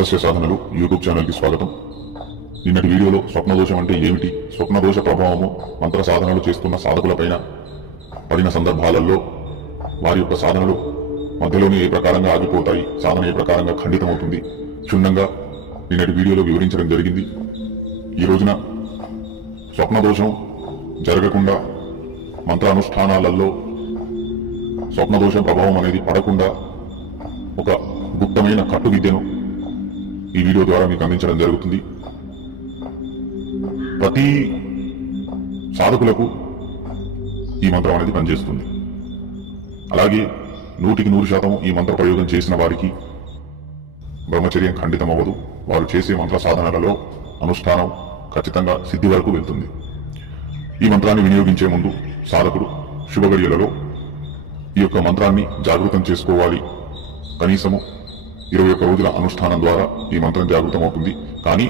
రహస్య సాధనలు యూట్యూబ్ ఛానల్కి స్వాగతం. నిన్నటి వీడియోలో స్వప్నదోషం అంటే ఏమిటి, స్వప్నదోష ప్రభావము మంత్ర సాధనలు చేస్తున్న సాధకులపైన పడిన సందర్భాలలో వారి యొక్క సాధనలు మధ్యలోనే ఏ ప్రకారంగా ఆగిపోతాయి, సాధన ఏ ప్రకారంగా ఖండితమవుతుంది క్షుణ్ణంగా నిన్నటి వీడియోలో వివరించడం జరిగింది. ఈ రోజున స్వప్నదోషం జరగకుండా మంత్ర అనుష్ఠానాలలో స్వప్నదోషం ప్రభావం అనేది పడకుండా ఒక గుప్తమైన కట్టు విద్యను ఈ వీడియో ద్వారా మీకు అందించడం జరుగుతుంది. ప్రతి సాధకులకు ఈ మంత్రం అనేది పనిచేస్తుంది. అలాగే 100% ఈ మంత్ర ప్రయోగం చేసిన వారికి బ్రహ్మచర్యం ఖండితం అవ్వదు. వారు చేసే మంత్ర సాధనలలో అనుష్ఠానం ఖచ్చితంగా సిద్ధి వరకు వెళ్తుంది. ఈ మంత్రాన్ని వినియోగించే ముందు సాధకుడు శుభగడియలలో ఈ యొక్క మంత్రాన్ని జాగృతం చేసుకోవాలి. కనీసము 21 రోజుల అనుష్ఠానం ద్వారా ఈ మంత్రం జాగృతం అవుతుంది. కానీ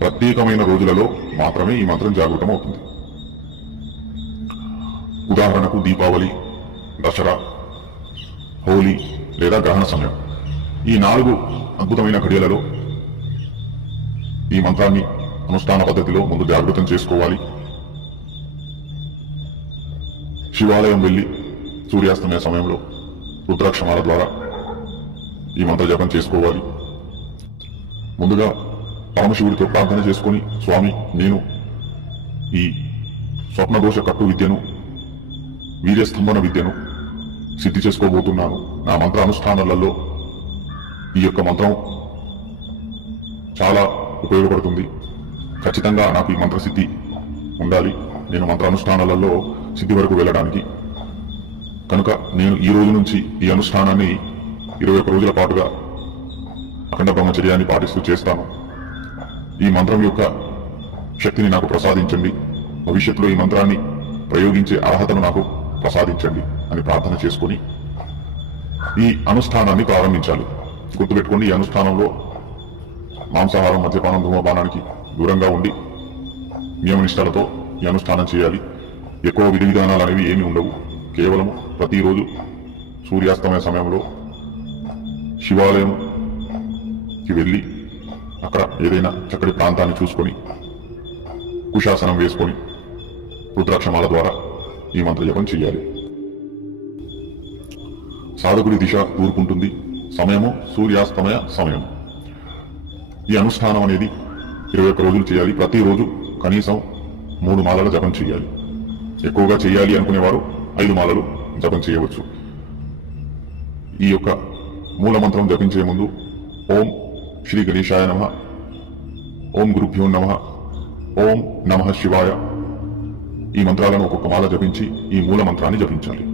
ప్రత్యేకమైన రోజులలో మాత్రమే ఈ మంత్రం జాగృతం అవుతుంది. ఉదాహరణకు దీపావళి, దసరా, హోలీ లేదా గ్రహణ సమయం, ఈ 4 అద్భుతమైన ఘడియలలో ఈ మంత్రాన్ని అనుష్ఠాన పద్ధతిలో ముందు జాగృతం చేసుకోవాలి. శివాలయం వెళ్లి సూర్యాస్తమయ సమయంలో రుద్రాక్షమాల ద్వారా ఈ మంత్ర జపం చేసుకోవాలి. ముందుగా పరమశివుడితో ప్రార్థన చేసుకుని, స్వామి, నేను ఈ స్వప్నదోష కట్టు విద్యను, వీర్యస్తంభన విద్యను సిద్ధి చేసుకోబోతున్నాను. నా మంత్ర అనుష్ఠానాలలో ఈ యొక్క మంత్రం చాలా ఉపయోగపడుతుంది. ఖచ్చితంగా నాకు ఈ మంత్ర సిద్ధి ఉండాలి. నేను మంత్ర అనుష్ఠానాలలో సిద్ధి వరకు వెళ్ళడానికి కనుక నేను ఈ రోజు నుంచి ఈ అనుష్ఠానాన్ని 21 రోజుల పాటుగా అఖండ బ్రహ్మచర్యాన్ని పాటిస్తూ చేస్తాను. ఈ మంత్రం యొక్క శక్తిని నాకు ప్రసాదించండి. భవిష్యత్తులో ఈ మంత్రాన్ని ప్రయోగించే అర్హతను నాకు ప్రసాదించండి అని ప్రార్థన చేసుకుని ఈ అనుష్ఠానాన్ని ప్రారంభించాలి. గుర్తుపెట్టుకోండి, ఈ అనుష్ఠానంలో మాంసాహారం, మద్యపానం, ధూమపానానికి దూరంగా ఉండి నియమనిష్టలతో ఈ అనుష్ఠానం చేయాలి. ఎక్కువ విధి విధానాలు అనేవి ఏమీ ఉండవు. కేవలం ప్రతిరోజు సూర్యాస్తమయ సమయంలో శివాలయంకి వెళ్ళి అక్కడ ఏదైనా చక్కటి ప్రాంతాన్ని చూసుకొని కుశాసనం వేసుకొని రుద్రాక్షమాల ద్వారా ఈ మంత్ర జపం చేయాలి. సాధకుడి దిశ తూర్పుంటుంది. సమయము సూర్యాస్తమయ సమయం. ఈ అనుష్ఠానం అనేది 21 రోజులు చేయాలి. ప్రతిరోజు కనీసం 3 మాలల జపం చేయాలి. ఎక్కువగా చేయాలి అనుకునేవారు 5 మాలలు జపం చేయవచ్చు. ఈ యొక్క మూలమంత్రం జపించే ముందు ఓం శ్రీ గణేశాయ నమః, ఓం గురుభ్యో నమః, ఓం నమః శివాయ, ఈ మంత్రాలను ఒక్కొక్క మాల జపించి ఈ మూల మంత్రాన్ని జపించాలి.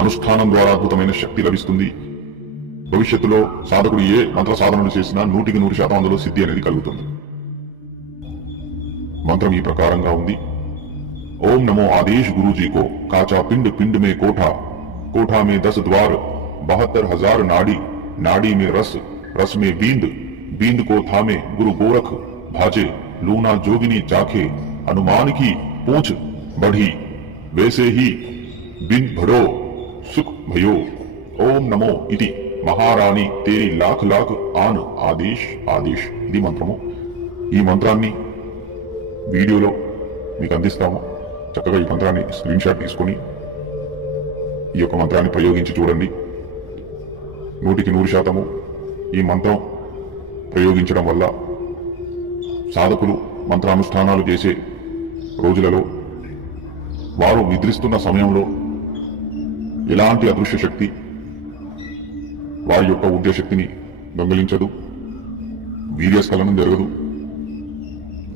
అనుష్ఠానం ద్వారా అద్భుతమైన శక్తి లభిస్తుంది. భవిష్యత్తులో సాధకుడు ఏ మంత్ర సాధనలు చేసినా 100% అందులో సిద్ధి అనేది కలుగుతుంది. మంత్రం ఈ ప్రకారంగా ఉంది. ओम नमो आदेश गुरु जी को, काचा पिंड पिंड में कोठा, कोठा में 10 द्वार, 72,000 नाड़ी, नाड़ी में रस, रस में बींद, बींद को थामे गुरु गोरख, भाजे लूना जोगिनी चाखे, हनुमान की पूंछ बढ़ी, वैसे ही बिन भरो सुख भयो, ओम नमो इति महारानी तेरी लाख लाख आन आदेश आदेश. ఇది మంత్రము. ఈ మంత్రాన్ని వీడియోలో మీకు అందిస్తాము. చక్కగా ఈ మంత్రాన్ని స్క్రీన్ షాట్ తీసుకొని ఈ యొక్క మంత్రాన్ని ప్రయోగించి చూడండి. 100% ఈ మంత్రం ప్రయోగించడం వల్ల సాధకులు మంత్రానుష్ఠానాలు చేసే రోజులలో వారు నిద్రిస్తున్న సమయంలో ఎలాంటి అదృశ్య శక్తి వారి యొక్క ఉద్యశక్తిని దొంగిలించదు, వీర్యస్ఖలనం జరగదు.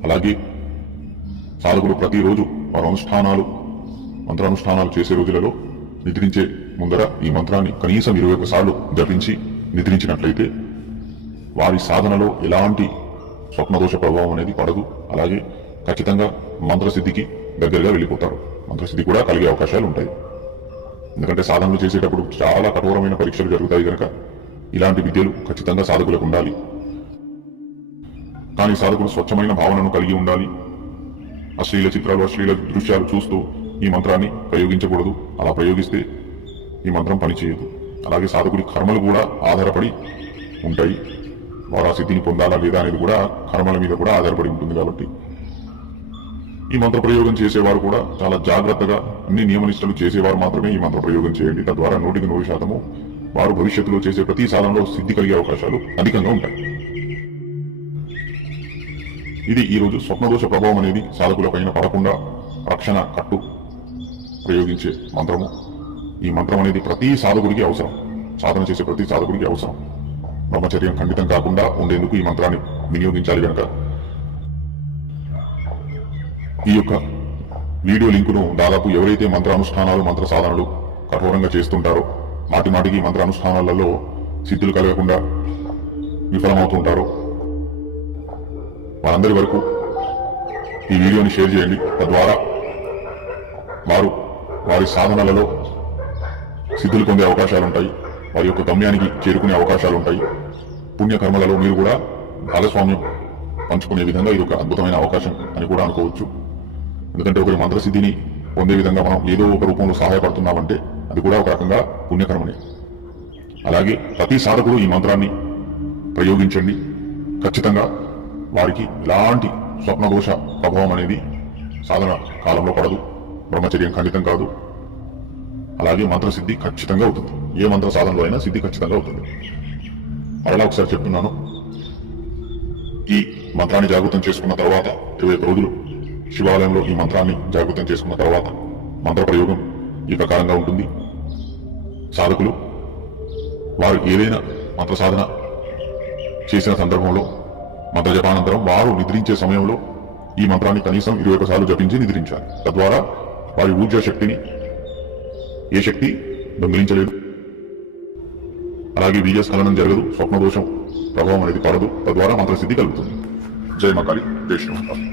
అలాగే సాధకులు ప్రతిరోజు వారు మంత్రానుష్ఠానాలు చేసే రోజులలో నిద్రించే ముందర ఈ మంత్రాన్ని కనీసం 21 సార్లు జపించి నిద్రించినట్లయితే వారి సాధనలో ఎలాంటి స్వప్నదోష ప్రభావం అనేది పడదు. అలాగే ఖచ్చితంగా మంత్రసిద్ధికి దగ్గరగా వెళ్ళిపోతారు. మంత్రసిద్ధి కూడా కలిగే అవకాశాలు ఉంటాయి. ఎందుకంటే సాధనలు చేసేటప్పుడు చాలా కఠోరమైన పరీక్షలు జరుగుతాయి కనుక ఇలాంటి విద్యలు ఖచ్చితంగా సాధకులకు ఉండాలి. కానీ సాధకులు స్వచ్ఛమైన భావనను కలిగి ఉండాలి. అశ్లీల చిత్రాలు, అశ్లీల దృశ్యాలు చూస్తూ ఈ మంత్రాన్ని ప్రయోగించకూడదు. అలా ప్రయోగిస్తే ఈ మంత్రం పనిచేయదు. అలాగే సాధకుడి కర్మలు కూడా ఆధారపడి ఉంటాయి. వారు ఆ సిద్ధిని పొందాలా లేదా అనేది కూడా కర్మల మీద కూడా ఆధారపడి ఉంటుంది. కాబట్టి ఈ మంత్ర ప్రయోగం చేసేవారు కూడా చాలా జాగ్రత్తగా అన్ని నియమనిష్టలు చేసేవారు మాత్రమే ఈ మంత్ర ప్రయోగం చేయండి. తద్వారా 100% వారు భవిష్యత్తులో చేసే ప్రతి సాధనలో సిద్ధి కలిగే అవకాశాలు అధికంగా ఉంటాయి. ఇది ఈ రోజు స్వప్నదోష ప్రభావం అనేది సాధకులపైన పడకుండా రక్షణ కట్టు ప్రయోగించే మంత్రము. ఈ మంత్రం అనేది ప్రతి సాధకుడికి అవసరం, సాధన చేసే ప్రతి సాధకుడికి అవసరం. బ్రహ్మచర్యం ఖండితం కాకుండా ఉండేందుకు ఈ మంత్రాన్ని వినియోగించాలి. కనుక ఈ యొక్క వీడియో లింకును దాదాపు ఎవరైతే మంత్ర అనుష్ఠానాలు మంత్ర సాధనలు కఠోరంగా చేస్తుంటారో, మాటి మాటికి మంత్ర అనుష్ఠానాలలో సిద్ధులు కలగకుండా విఫలమవుతుంటారో వారందరి వరకు ఈ వీడియోని షేర్ చేయండి. తద్వారా వారు వారి సాధనలలో సిద్ధులు పొందే అవకాశాలు ఉంటాయి, వారి యొక్క గమ్యానికి చేరుకునే అవకాశాలు ఉంటాయి. పుణ్యకర్మలలో మీరు కూడా భాగస్వామ్యం పంచుకునే విధంగా ఇది ఒక అద్భుతమైన అవకాశం అని కూడా అనుకోవచ్చు. ఎందుకంటే ఒకరి మంత్రసిద్ధిని పొందే విధంగా మనం ఏదో ఒక రూపంలో సహాయపడుతున్నామంటే అది కూడా ఒక రకంగా పుణ్యకర్మనే. అలాగే ప్రతి సాధకుడు ఈ మంత్రాన్ని ప్రయోగించండి. ఖచ్చితంగా వారికి ఎలాంటి స్వప్నదోష ప్రభావం అనేది సాధన కాలంలో పడదు, బ్రహ్మచర్యం ఖండితం కాదు. అలాగే మంత్రసిద్ధి ఖచ్చితంగా అవుతుంది. ఏ మంత్ర సాధనలో అయినా సిద్ధి ఖచ్చితంగా అవుతుంది. మరలా ఒకసారి చెప్తున్నాను, ఈ మంత్రాన్ని జాగృతం చేసుకున్న తర్వాత 21 రోజులు శివాలయంలో ఈ మంత్రాన్ని జాగృతం చేసుకున్న తర్వాత మంత్ర ప్రయోగం ఈ ప్రకారంగా ఉంటుంది. సాధకులు వారు ఏదైనా మంత్ర సాధన చేసిన సందర్భంలో మంత్ర జపానంతరం వారు నిద్రించే సమయంలో ఈ మంత్రాన్ని కనీసం 21 సార్లు జపించి నిద్రించాలి. తద్వారా వారి ఊర్జా శక్తిని ఏ శక్తి దొంగిలించలేదు. అలాగే బీజస్ఖలనం జరగదు, స్వప్నదోషం ప్రభావం అనేది పడదు. తద్వారా మంత్రసిద్ధి కలుగుతుంది. జై మకాళి, జై శ్రీమంతాలు.